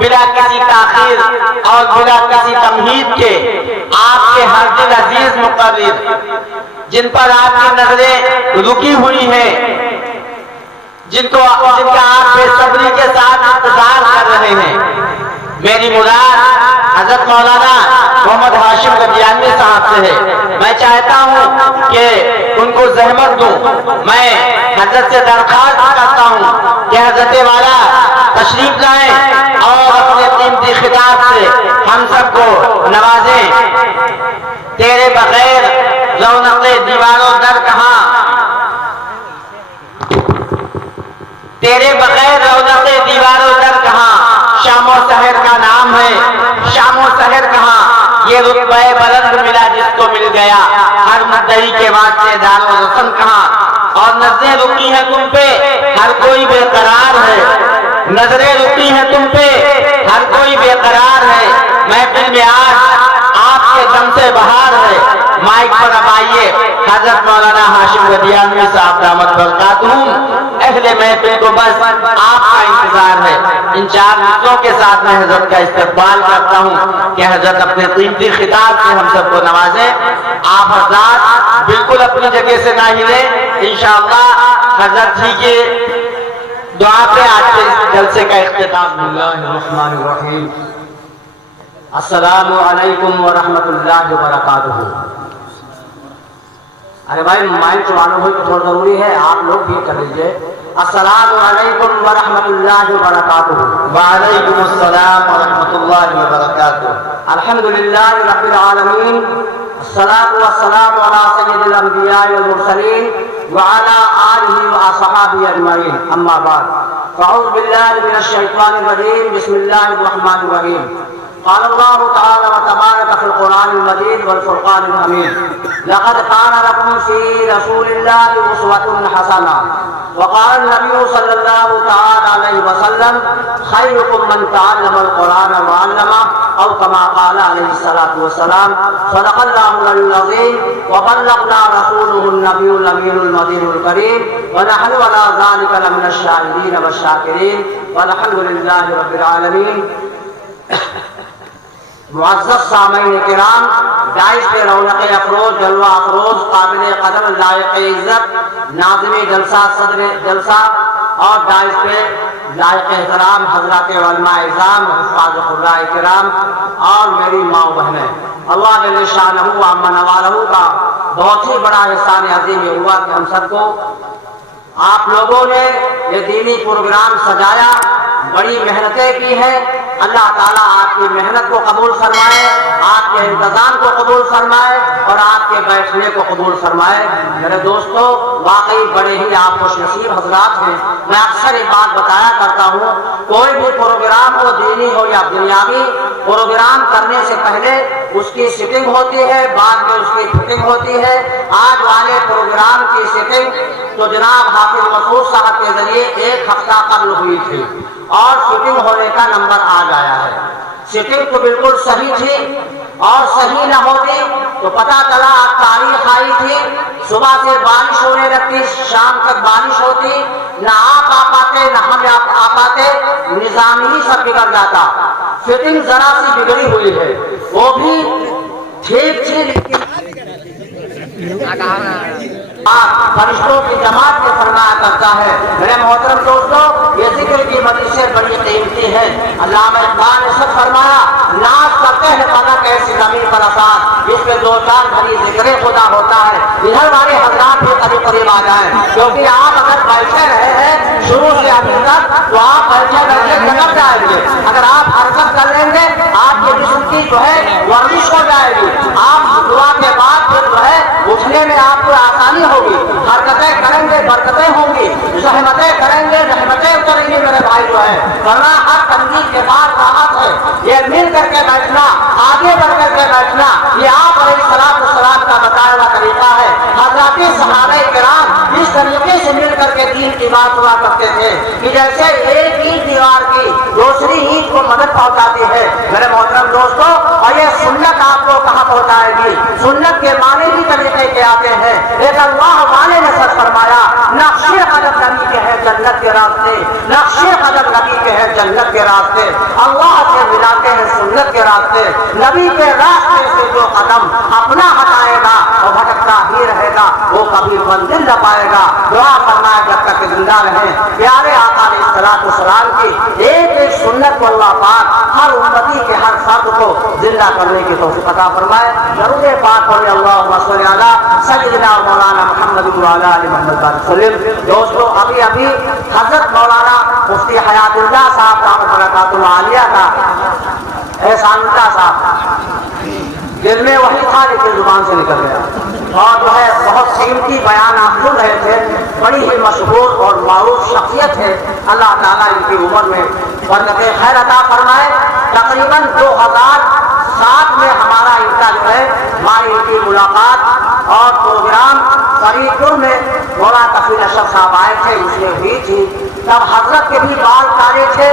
بلا کسی تاخیر اور بلا کسی تمہید کے آپ کے ہر دل عزیز مقرر جن پر آپ کی نظریں رکی ہوئی ہیں، جن کا آپ بے صبری کے ساتھ انتظار کر رہے ہیں، میری مراد حضرت مولانا محمد ہاشم قادیانی صاحب سے ہے۔ میں چاہتا ہوں کہ ان کو زحمت دوں، میں حضرت سے درخواست کرتا ہوں کہ حضرت والا تشریف لائیں اور اپنے قیمتی خطاب سے ہم سب کو نوازیں۔ تیرے بغیر رونق دیواروں در کہاں، تیرے بغیر رونق دیواروں در کہاں، شام و سحر کا نام ہے، شام و سحر کہاں، یہ رتبہ بلند ملا جس کو مل گیا، ہر مدعی کے واسطے دار و رسن کہاں، اور نظریں رکی ہیں تم پہ ہر کوئی بے قرار ہے، نظریں رکی ہیں تم پہ ہر کوئی بے قرار ہے، محفل میں آج آپ کے دم سے بہار ہے۔ مائک پر اب آئیے حضرت مولانا ہاشم قادیانی صاحب دامت برکاتہ، اہل محفل کو بس آپ کا انتظار ہے۔ ان 4 منٹوں کے ساتھ میں حضرت کا استقبال کرتا ہوں کہ حضرت اپنے قیمتی خطاب سے ہم سب کو نوازیں۔ آپ حضرات بالکل اپنی جگہ سے نہ ہلیں، انشاءاللہ حضرت جی کے دعا پہ آج کے اس جلسے کا اختتام۔ بسم اللہ الرحمن الرحیم، السلام علیکم ورحمۃ اللہ وبرکاتہ۔ ارے بھائی مائک چلانا ہوئی تو تھوڑا ضروری ہے، آپ لوگ بھی کر لیجئے۔ السلام علیکم ورحمۃ اللہ وبرکاتہ۔ وعلیکم السلام ورحمۃ اللہ وبرکاتہ۔ الحمدللہ رب العالمین، الصلاۃ والسلام علی سید الانبیاء والمرسلین وعلی آلہ واصحابہ اجمعین، اما بعد، فاعوذ باللہ من الشیطان الرجیم، بسم اللہ الرحمن الرحیم۔ قال اللہ تعالی وتبارک فی القرآن المجید والفرقان الحمید، لقد كان لكم في رسول الله أسوة حسنة، وقال النبي صلى الله تعالى عليه وسلم خيركم من تعلم القرآن وعلمه، أو كما قال عليه الصلاة والسلام، صدق الله العظيم وبلغنا رسوله النبي الأمين المدين الكريم، ونحن على ذلك لمن الشاهدين والشاكرين، والحمد لله رب العالمين۔ معزز سامعین کرام، داعش کے رونق افروز، جلوہ افروز، قابل قدر، لائق عزت ناظم جلسہ، صدر جلسہ اور داعش پہ لائق احترام حضرات علماء اعظام، حفاظ قراء کرام اور میری ماں بہنیں، اللہ جل شانہ و عم نوالہ کا بہت ہی بڑا احسان عظیم یہ ہوا کہ ہم سب کو آپ لوگوں نے یہ دینی پروگرام سجایا، بڑی محنتیں کی ہیں۔ اللہ تعالیٰ آپ کی محنت کو قبول فرمائے، آپ کے انتظام کو قبول فرمائے اور آپ کے بیٹھنے کو قبول فرمائے۔ میرے دوستو، واقعی بڑے ہی آپ خوش نصیب حضرات ہیں۔ میں اکثر ایک بات بتایا کرتا ہوں، کوئی بھی پروگرام ہو، دینی ہو یا دنیاوی، پروگرام کرنے سے پہلے اس کی سیٹنگ ہوتی ہے، بعد میں اس کی فٹنگ ہوتی ہے۔ آج والے پروگرام کی سیٹنگ تو جناب حافظ مسعود صاحب کے ذریعے 1 ہفتہ قبل ہوئی تھی اور شوٹنگ ہونے کا نمبر آج آیا ہے۔ سیٹنگ تو بالکل صحیح تھی، اور صحیح نہ ہوتی تو پتہ چلا تاریخ آئی تھی، صبح سے بارش ہونے لگتی، شام تک بارش ہوتی، نہ آپ آ پاتے نہ ہم آ پاتے، نظام ہی سب بگڑ جاتا۔ فٹنگ ذرا سی بگڑی ہوئی ہے، وہ بھی ٹھیک تھی، لیکن فرشتوں کی جماعت میں فرمایا کرتا ہے۔ میرے محترم دوستو، یہ ذکر کی مجلسیں بڑی قیمتی ہیں۔ علامہ اقبال نے سب فرمایا، ناز کرتے ہیں فلک ایسی زمین پر آسان، اس میں 2-4 گھڑی ذکر خدا ہوتا ہے۔ ادھر والے حضرات بھی قریب قریب آ جائیں، کیونکہ آپ اگر بیٹھے رہے ہیں شروع سے ابھی تک تو آپ بیٹھے بیٹھے تھک جائیں گے. اگر آپ حرکت کر لیں گے آپ کے جسم کی جو ہے ورزش ہو جائے گی. آپ دعا کے بعد پھر جو ہے اٹھنے میں آپ کو آسانی ہوگی. حرکتیں کریں گے برکتیں ہوں گی, زحمتیں کریں گے رحمتیں اتریں گی میرے بھائی جو ہے. ورنہ ہر تنظیم کے بعد راحت ہے. یہ مل کر کے بیٹھنا, آگے بڑھ کر کے بیٹھنا, یہ آپ علیہ السلام کا بتایا ہوا طریقہ ہے. حضرات صحابہ کرام اس طریقے سے مل کر کے دین کی بات ہوا کرتے تھے کہ جیسے ایک اینٹ دیوار کی دوسری اینٹ کو مدد پہنچاتی ہے. میرے محترم دوستوں, اور یہ سنت آپ کو کہاں پہنچائے گی؟ سنت کے معنی بھی طریقے کے آتے ہیں. ایک اللہ والے نے سچ فرمایا, نقش قدم نبی کے ہیں جنت کے راستے, نقش قدم نبی کے ہیں جنت کے راستے. اللہ سے ملاتے ہیں سنت کے راستے. نبی کے راستے سے جو قدم اپنا ہٹائے گا وہ بھٹکتا ہی رہے گا, وہ کبھی منزل نہ پائے گا. دعا فرمائے جب تک زندہ رہیں پیارے آقا علیہ السلام کی ایک ایک سنت کو اللہ پاک ہر امتی کے ہر فرد کو زندہ کرنے کی توفیق عطا فرمائے. درود پاک پڑھیں اللہم صلی علی سیدنا مولانا محمد وعلی آل محمد وسلم. دوستو, ابھی حضرت مولانا مفتی حیات اللہ صاحب دامت برکاتہ عالیہ کا احسان اللہ صاحب دل میں وہی تھا لیکن زبان سے نکل گیا, اور جو ہے بہت قیمتی بیان آپ سن رہے تھے. بڑی ہی مشہور اور معروف شخصیت ہے. اللہ تعالیٰ ان کی عمر میں برکت خیر عطا فرمائے. تقریباً 2007 میں ہمارا ان کا جو ہے ہماری ان کی ملاقات اور پروگرام فرید پور میں مولانا کفیل اشرف صاحب آئے تھے, اس میں ہوئی تھی. تب حضرت کے بھی بال کالے تھے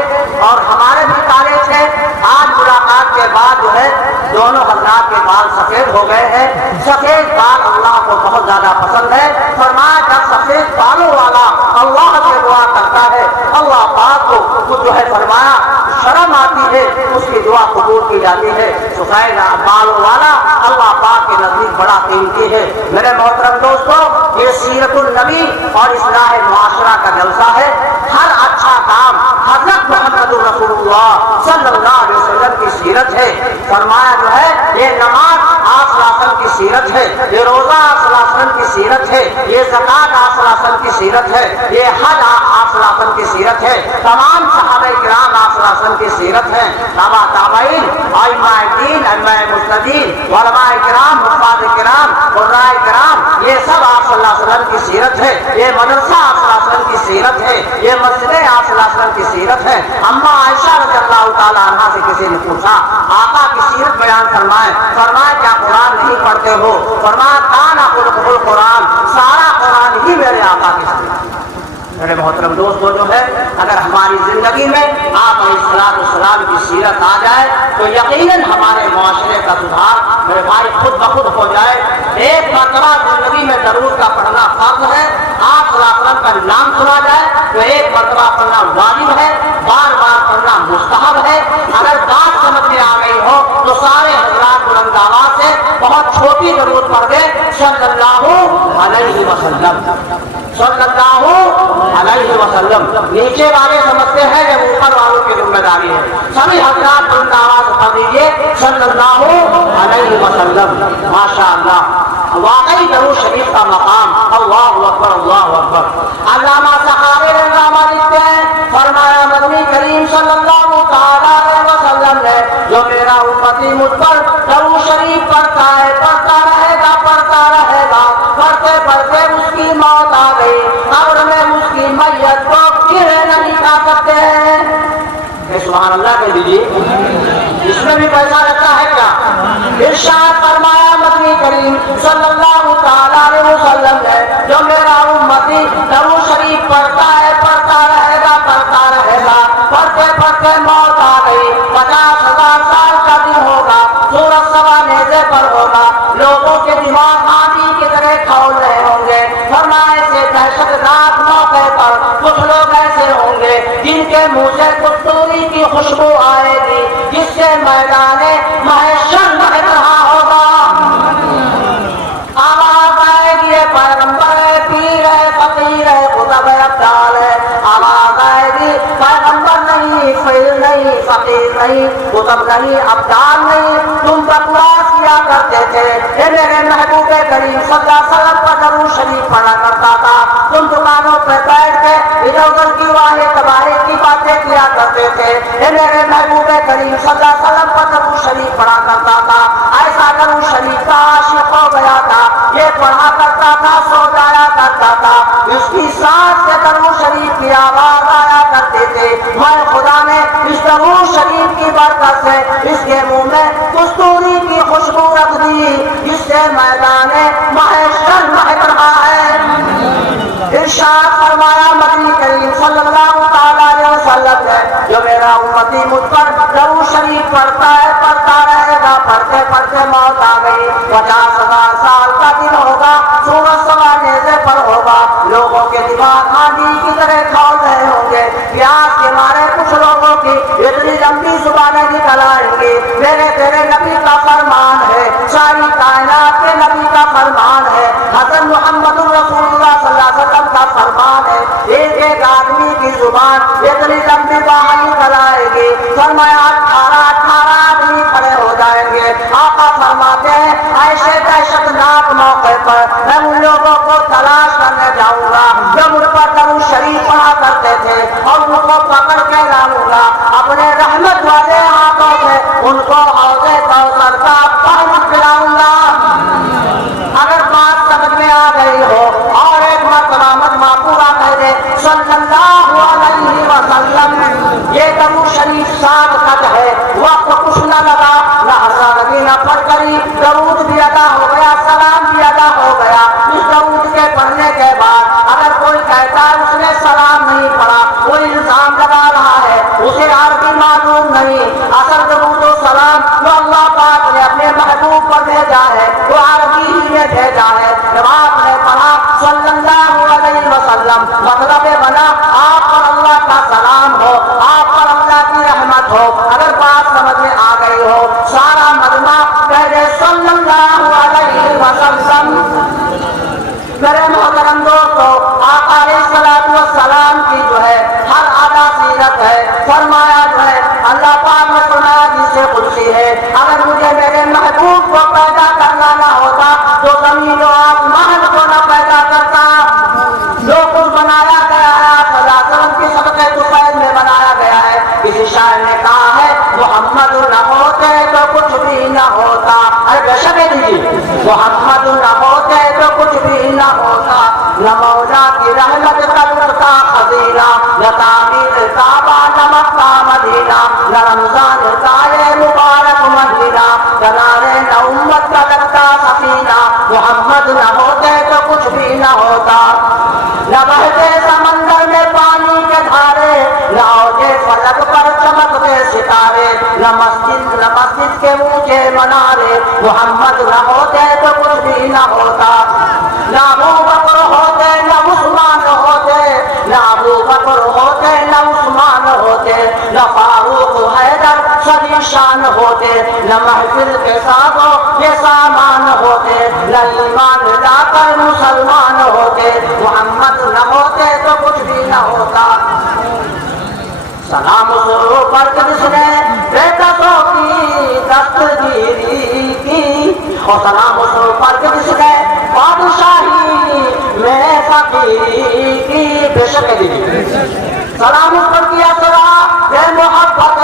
اور ہمارے بھی کالے تھے. آج ملاقات کے بعد جو ہے دونوں حضرات کے بال سفید ہو گئے ہیں. سفید بال اللہ کو بہت زیادہ پسند ہے. فرمایا جب سفید بالوں والا اللہ سے دعا کرتا ہے اللہ پاک کو جو ہے فرمایا شرم آتی ہے, اس کی دعا قبول کی جاتی ہے. سفید بالوں والا اللہ پاک کے نزدیک بڑا قیمتی ہے. میرے محترم دوستو, یہ سیرت النبی اور اصلاح معاشرہ کا جلسہ ہے. ہر اچھا کام حضرت محمد رسول اللہ صلی اللہ علیہ وسلم کی سیرت ہے. فرمایا جو ہے یہ نماز آپ صلی اللہ علیہ وسلم کی سیرت ہے, یہ روزہ آپ صلی اللہ علیہ وسلم کی سیرت ہے, یہ زکات آپ صلی اللہ علیہ وسلم کی سیرت ہے, یہ حج آپ صلی اللہ علیہ وسلم کی سیرت ہے. تمام صحابہ کرام آپ صلی اللہ علیہ وسلم کی سیرت ہے. تابع تابعین, ائمہ دین, ائمہ مجتہدین, علماء کرام, حفاظ کرام, قراء کرام, یہ سب آپ صلی اللہ علیہ وسلم کی سیرت ہے. یہ مدرسہ آپ صلی اللہ علیہ وسلم کی سیرت ہے, یہ مسجدیں آپ صلی اللہ علیہ وسلم کی سیرت ہے. اما عائشہ رضی اللہ تعالیٰ عنہا سے کسی نے پوچھا آقا کی سیرت بیان فرمائے. فرمایا کیا قرآن نہیں پڑھتے ہو؟ فرمایا کانا خلق قرآن, سارا قرآن ہی میرے آقا کی سیرت. میرے محترم دوستوں, جو ہے اگر ہماری زندگی میں آپ علیہ السلام کی سیرت آ جائے تو یقیناً ہمارے معاشرے کا سدھار میرے بھائی خود بخود ہو جائے. ایک مرتبہ زندگی میں ضرور کا پڑھنا فرض ہے. آپ صلی اللہ علیہ وسلم کا نام سنا جائے تو ایک مرتبہ پڑھنا واجب ہے, بار بار پڑھنا مستحب ہے. اگر بات سمجھ میں آ گئی ہو تو سارے حضرات بلند آواز سے بہت چھوٹی ضرورت پڑھ دے صلی اللہ علیہ وسلم, صلی اللہ علیہ وسلم. نیچے والے سمجھتے ہیں کہ اوپر والوں کی ذمہ داری ہے. سبھی حضرات بلند آواز پڑھ دیجیے صلی اللہ علیہ وسلم. ماشاء اللہ, واقعی درود شریف کا مقام. اللہ اکبر, اللہ اکبر. علامہ سخاوی علامہ لکھتے ہیں, فرمایا نبی کریم صلی اللہ تعالی علیہ وسلم نے جو میرا امتی مجھ پر درود شریف پڑھتا ہے پڑھتا رہے گا پڑھتا رہے گا, پڑھتے پڑھتے اس کی موت آ گئی, قبر میں اس کی میت کو گرے نہ نکال سکتے ہیں. سبحان اللہ کہہ دیجیے, اس میں بھی پیسہ لگتا ہے کیا؟ ارشاد فرمایا نبی کریم صلی اللہ تعالی علیہ وسلم نے جو میرا امتی درود شریف پڑھتا ہے پڑھتا رہے گا پڑھتا رہے گا, پڑھتے پڑھتے موت آ گئی, 50,000 سال کا دن ہوگا, سورج سوا نیزے پر ہوگا, لوگوں کے دماغ آندھی کی طرح کھول رہے ہوں گے. فرمائے سے دہشت ناک موقع پر کچھ لوگ ایسے ہوں گے جن کے منہ سے کستوری کی خوشبو آئے گی جس سے میدان محشر مہک رہا ہوگا. آواز آئے گی پیغمبر ہے, پیر ہے, فقیر ہے, قطب ابدال ہے. آواز آئے گی پیغمبر نہیں, فقیر نہیں, فقیر نہیں, قطب نہیں, ابدال نہیں, تم بکواس کیا کیا کرتے تھے، یہ میرے محبوب کریم صلی اللہ علیہ وسلم کا درود شریف پڑھا کرتا تھا، تم دکانوں پہ بیٹھ کے ادھر ادھر کی واہے تباہی کی باتیں کیا کرتے تھے، یہ میرے محبوب کریم صلی اللہ علیہ وسلم کا درود شریف پڑھا کرتا تھا، ایسا درود شریف کا عاشق ہو گیا تھا، یہ پڑھا کرتا تھا سو جایا کرتا تھا، اس کی سانس سے درود شریف کی آواز آیا کرتے تھے، میں خدا نے اس درود شریف کی برکت سے اس کے منہ میں کستوری کی خوشبو رکھ دی، جس سے میدان محشر مہک رہا ہے۔ ارشاد فرمایا مدنی کریم صلی اللہ تعالی علیہ وسلم نے، جو میرا امتی مجھ پر درود شریف پڑھتا ہے پڑھتا رہے گا، پڑھتے پڑھتے موت آ گئی، 50,000 سال کا دن ہوگا، سورج سوا نیزے پر ہوگا، لوگوں کے دماغ آندھی کی طرح کھول رہے ہوں گے، پیاس کے مارے کچھ لوگوں کی اتنی لمبی زبانیں نکل آئیں گی، میرے تیرے نبی کا فرمان ہے، ساری کائنات کے نبی کا فرمان ہے، حضرت محمد رسول اللہ صلی اللہ علیہ وسلم کا فرمان ہے، ایک ایک آدمی کی زبان اتنی لمبی باہر نکل آئے گی، فرمایا 18 آدمی کھڑے ہو جائیں گے، آقا فرماتے ہیں ایسے دہشتناک موقع پر میں ان لوگوں کو تلاش کرنے جاؤں گا جو مجھ پر درود شریف پڑھا کرتے تھے، اور ان کو پکڑ کے لاؤں گا اپنے رحمت والے ہاتھوں سے، ان کو حوض کوثر کا پانی پلاؤں گا۔ اگر بات سمجھ میں آ گئی ہو اور ایک مرتبہ مجمع پورا کہہ دے صلی اللہ علیہ وسلم، یہ درود شریف ساتھ قد ہے، وقت کچھ نہ لگا، نہ حضرت نبی نہ پڑھ کری، درود بھی ادا ہو گیا، سلام بھی ادا ہو گیا۔ اس درود کے پڑھنے کے بعد اگر کوئی کہتا ہے اس نے سلام نہیں پڑھا، کوئی الزام لگا رہا ہے، اسے عربی معلوم نہیں، اصل درود و سلام جو اللہ پاک نے اپنے محبوب پر بھیجا ہے وہ عربی ہی میں بھیجا ہے۔ جب آپ نے پڑھا صلی اللہ علیہ وسلم، مطلب بنا آپ پر اللہ کا سلام ہو، آپ پر اللہ کی رحمت ہو۔ اگر بات سمجھ میں آ گئی ہو، سارا مجمع کہہ دے صلی اللہ علیہ وسلم۔ میرے محترم دوستو، آقا علیہ السلام کی جو ہے ہر ادا سیرت ہے، فرمایا جو ہے اللہ پاک نے فرمایا جسے قدسی ہے، اگر مجھے میرے محبوب کو پیدا کرنا نہ ہوتا تو زمین و آسمان کو نہ پیدا کرتا، جو کچھ بنایا گیا ہے صلی اللہ علیہ وسلم کی صدقے طفیل میں بنایا گیا ہے۔ کسی شاعر نے کہا ہے محمد نہ ہوتے تو کچھ بھی نہ ہوتا، ارے بے شک دیجیے، محمد نہ ہوتے تو کچھ بھی نہ ہوتا، نہ مولا کی رحمت قلب کا خزینہ، نہ تعمیر کعبہ نہ مکہ مدینہ، نہ رمضان کا یہ مبارک مہینہ، نہ امت کا لگتا سفینہ، محمد نہ ہوتے تو کچھ بھی نہ ہوتا، نہ بہتے سمندر میں پانی کے دھارے، نہ اوجے فلک پر چمکتے ستارے، نہ مسجد کے اونچے منارے، محمد نہ ہوتے تو کچھ بھی نہ ہوتا، نہ ابو بکر ہوتے نہ عثمان ہوتے، نہ ابو بکر ہوتے نہ عثمان ہوتے، نہ فاروق حیدر سبھی شان ہوتے، نہ محفل کے ساتھوں یہ سامان ہوتے، نہ ایمان لا کر مسلمان ہوتے، محمد نہ ہوتے تو کچھ بھی نہ ہوتا۔ سلام سرو پر جس نے بے کسوں کی دستگیری کی، اور سلام سرو پر جس نے بادشاہی میں فقیری کی، بے شک دیجیے سلام اس پر کیا سرا بے محبت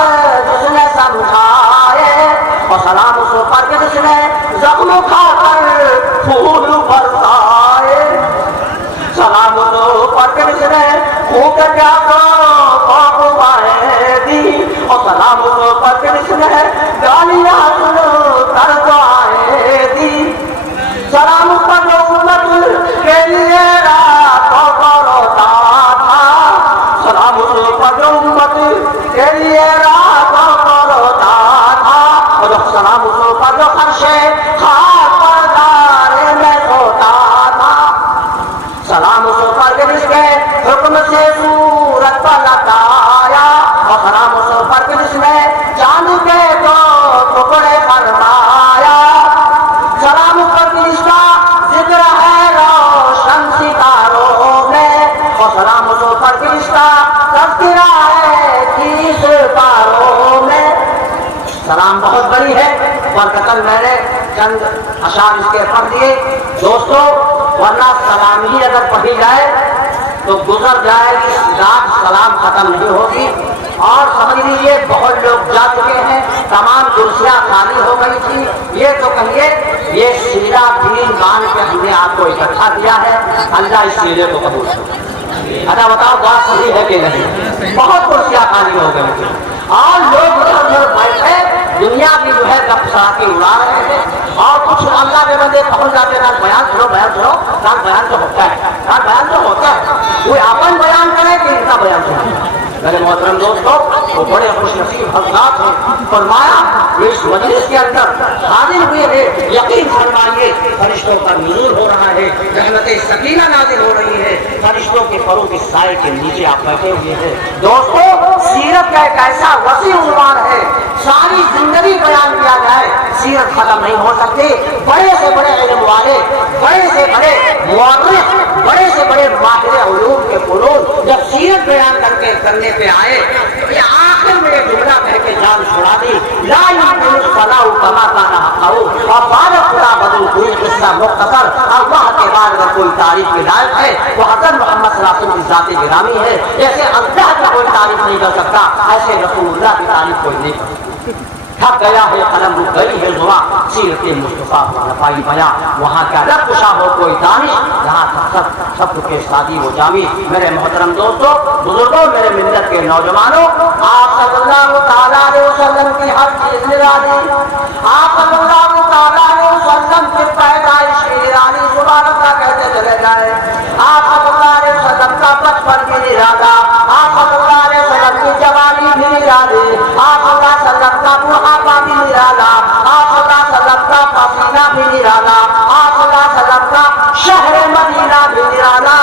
جس نے سمجھائے، اور سلام اس پر جس نے زخم کھا کر پھول برسائے، سلام اس پر جس نے خون کے پیاسوں کو بہائے دی، اور سلام اس پر جس نے گالیاں سن کر دعائیں دی، سلام اس پر جو امت کے لیے راتوں کو روتا تھا، سلام اس پر جو امت کے لیے راتوں کو روتا تھا، اور سلام اس پر جو خرشے خاک پر دارے میں سوتا تھا، سلام اس پر جس کے حکم سے سورت پر لٹایا، اور سلام اس پر جس نے چاند کے دو ٹکڑے فرمایا، سلام اس پر جس کا ذکر ہے روشن ستاروں میں، اور سلام اس پر جس کا تذکرہ ہے 30 پاروں میں۔ سلام بہت بڑی ہے، برکتاً میں نے چند اشعار اس کے پڑھ دیے دوستوں، ورنہ سلام ہی اگر پڑھی جائے تو گزر جائے گی رات، سلام ختم نہیں ہوگی۔ اور سمجھ لیجیے بہت لوگ جا چکے ہیں، تمام کرسیاں خالی ہو گئی تھی، یہ تو کہیے یہ سیرا دین مان کے ہم نے آپ کو اکٹھا کیا ہے، اللہ اس سیرے کو قبول کرے۔ اچھا بتاؤ بات صحیح ہے کہ نہیں؟ بہت کرسیاں خالی ہو گئی تھی اور لوگ ادھر ادھر بیٹھے دنیا کی جو ہے گپ سڑاکی اڑا رہے تھے، اور کچھ اللہ کے بندے پہنچ جاتے ہیں، بیان کرو بیان کرو، بیان تو ہوتا ہے، بیان تو ہوتا ہے، کوئی اپن بیان کرے کہ ان کا بیان کرے۔ میرے محترم دوستوں، وہ بڑے خوش نصیب حضرات ہیں، فرمایا اس مجلس کے اندر حاضر ہوئے ہیں، یقین فرمائیے فرشتوں کا نزول ہو رہا ہے، رحمت سکینہ نازل ہو رہی ہے، فرشتوں کے پروں کے سائے کے نیچے آپ بیٹھے ہوئے ہیں۔ دوستوں، سیرت کا ایک ایسا وسیع عنوان ہے، ساری زندگی بیان کیا جائے سیرت ختم نہیں ہو سکتی۔ بڑے سے بڑے علم والے، بڑے سے بڑے مورخ، بڑے سے بڑے ماہر علوم کے فنون جب سیرت بیان کرنے پہ آئے تو یہ آخر میں یہ جملہ کہہ کے جان چھڑا دی، لا یمکن الصلاح کما کان حقہ، اور بعد خدا بدل کوئی قصہ مختصر، اللہ کے بعد اگر کوئی تعریف کے لائق ہے وہ حضرت محمد صلی اللہ علیہ وسلم کی ذات گرامی ہے۔ ایسے اللہ کا کوئی تعریف نہیں کر سکتا، ایسے رسول اللہ کی تعریف کوئی نہیں کر سکتا۔ تھک گیا ہے قلم، رک گئی ہے زباں، سیرت مصطفیٰ کو نپائی بیاں، وہاں کیا رب کشا ہو کوئی دانش، جہاں سب کے شادی و جامی۔ میرے محترم دوستوں، بزرگوں، میرے ملت کے نوجوانوں، آپ صلی اللہ تعالیٰ علیہ وسلم کی ہر چیز نرالی، آپ صلی اللہ تعالیٰ علیہ وسلم کی پیدائش کی نرالی، سبحان اللہ کہتے چلے جائے۔ آپ صلی اللہ علیہ وسلم کا بچپن بھی نرالا، آپ صلی اللہ علیہ وسلم کی جوانی بھی نرالی، آپ صلی اللہ علیہ وسلم کا بڑھاپا بھی نرالا، آپ صلی اللہ علیہ وسلم کا پسینہ بھی نرالا، آپ صلی اللہ علیہ وسلم کا شہر مدینہ بھی نرالا،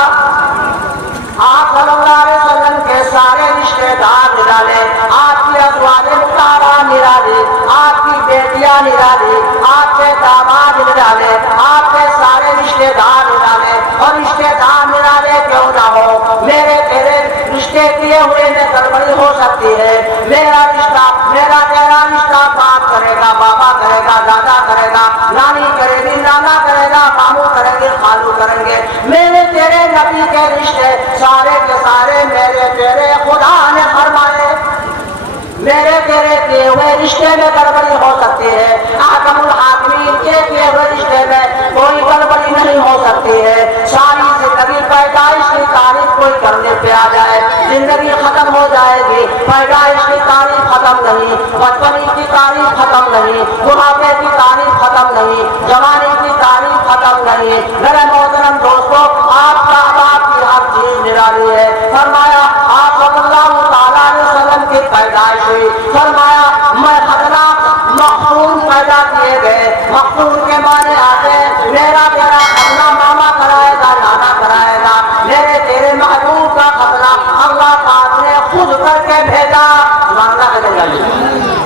آپ صلی اللہ علیہ وسلم کے سارے رشتے دار نرالے، آپ کی ازواج مطہرہ نرالی، آپ کی بیٹیاں نرالی، آپ کے داماد نرالے، آپ کے سارے رشتے دار نرالے، اور رشتے دار نرالے کیوں نہ ہو، میرے تیرے رشتے کیے ہوئے میں گڑبڑی ہو سکتی ہے، میرا رشتہ، میرا تیرا رشتہ باپ کرے گا، بابا کرے گا، دادا کرے گا، نانی کرے گی، نانا کرے گا، ماموں کریں گے، خالو کریں گے، میرے تیرے نبی کے رشتے سارے کے سارے میرے تیرے خدا نے فرمائے، میرے تیرے کیے ہوئے رشتے میں گڑبڑی ہو سکتی ہے، حاکم الحاکمین کے کیے ہوئے رشتے میں کوئی گڑبڑی نہیں ہو سکتی ہے۔ ساری زندگی پیدائش کی تاریخ کوئی کرنے پہ آ جائے، زندگی ختم ہو جائے گی، پیدائش کی تاریخ ختم نہیں، بچپنی کی تاریخ ختم نہیں، بڑھاپے کی تاریخ ختم نہیں، جوانی کی تاریخ ختم نہیں۔ میرے محترم دوستوں، آپ کا آپ کی ہر چیز نرالی ہے۔ فرمایا آپ صلی اللہ تعالیٰ علیہ وسلم کی پیدائش ہوئی، فرمایا میں خطرہ مختون پیدا کیے گئے، مختون کے معنی آتے ہیں میرا تیرا خطرہ ماما کرائے گا، نانا کرائے گا، میرے تیرے محبوب کا خطرہ اللہ پاک نے خود کر کے بھیجا،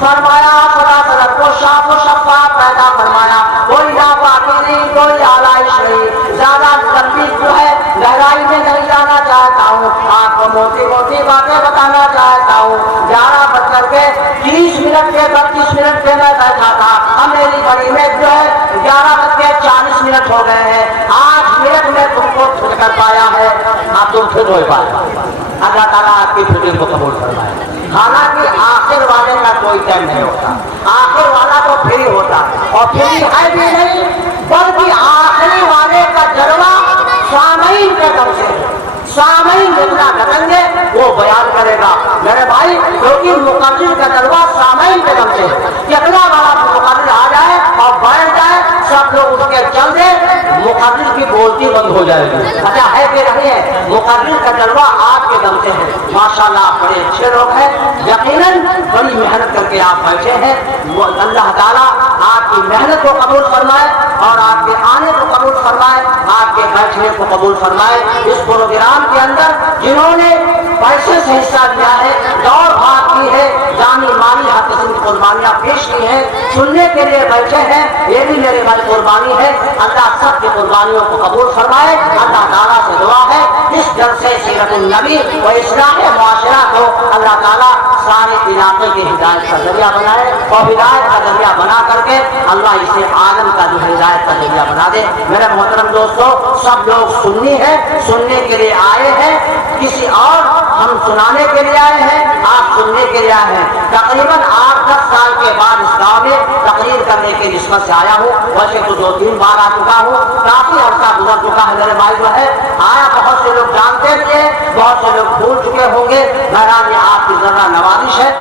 فرمایا خدا طرف کو شاف و شفاف پیدا فرمایا، کوئی ناپاکی نہیں، کوئی آلائش نہیں، زیادہ لمبی جو ہے گہرائی میں نہیں جانا چاہتا ہوں، آپ کو موٹی موٹی باتیں بتانا چاہتا ہوں۔ 11 بج کر کے 30 منٹ کے 32 منٹ کے میں بیٹھا تھا، اب میری گھڑی میں جو ہے 11 بج کے 40 منٹ ہو گئے ہیں، 8 منٹ میں تم کو چھوڑ کر پایا ہے، آپ تم خود ہو پائے۔ اللہ تعالیٰ آپ کی فکر کو قبول فرمائے۔ حالانکہ آخر والے کا کوئی ٹائم نہیں ہوتا، آخر والا تو فری ہوتا، اور فری ہے بھی نہیں، بلکہ آخری والے کا جلوہ سامعین کے دم سے، سامعین جتنا ڈھکیں گے وہ بیان کرے گا میرے بھائی، کیونکہ مقرر کا جلوہ سامعین کے دم سے، کتنا بڑا مقرر آ جائے اور بیٹھ جائے، سب لوگ اس کے چل دے، مقرر کی بولتی بند ہو جائے گی۔ اچھا ہے کہ نہیں ہے؟ مقرر کا جلوہ آپ کے دم سے ہے۔ ماشاءاللہ آپ بڑے اچھے لوگ ہیں، یقیناً بڑی محنت کر کے آپ بیٹھے ہیں، وہ اللہ تعالیٰ آپ کی محنت کو قبول فرمائے اور آپ کے آنے کو قبول فرمائے، آپ کے بیٹھنے کو قبول فرمائے۔ اس پروگرام کے اندر جنہوں نے پیسے سے حصہ لیا ہے، دوڑ بھاگ کی ہے، جانی مالی ہر قسم قربانیاں پیش کی ہیں، سننے کے لیے بیٹھے ہیں، یہ بھی میرے بھائی قربانی ہے۔ اللہ سب کی قربانیوں کو قبول فرمائے۔ اللہ تعالیٰ سے دعا ہے اس جلسے سیرت النبی و اصلاح معاشرہ کو اللہ تعالیٰ سارے علاقے کی ہدایت کا ذریعہ بنائے اور ہدایت کا ذریعہ بنا کر کے اللہ اسے عالم کا جو ہدایت کا ذریعہ بنا دے۔ میرے محترم دوستو، سب لوگ سنی ہیں، سننے کے لیے آئے ہیں، کسی اور ہم سنانے کے لیے آئے ہیں، آپ سننے کے لیے آئے ہیں۔ تقریباً 8-10 سال کے بعد اس گاؤں میں تقریر کرنے کے نسبت سے آیا ہوں، ویسے تو 2-3 بار آ چکا ہوں، کافی عرصہ گزر چکا ہے میرے بھائی جو ہے، آیا بہت سے لوگ جانتے بھی ہیں، بہت سے لوگ بھول چکے ہوں گے، بہرحال یہ آپ کی ذرہ نوازش ہے۔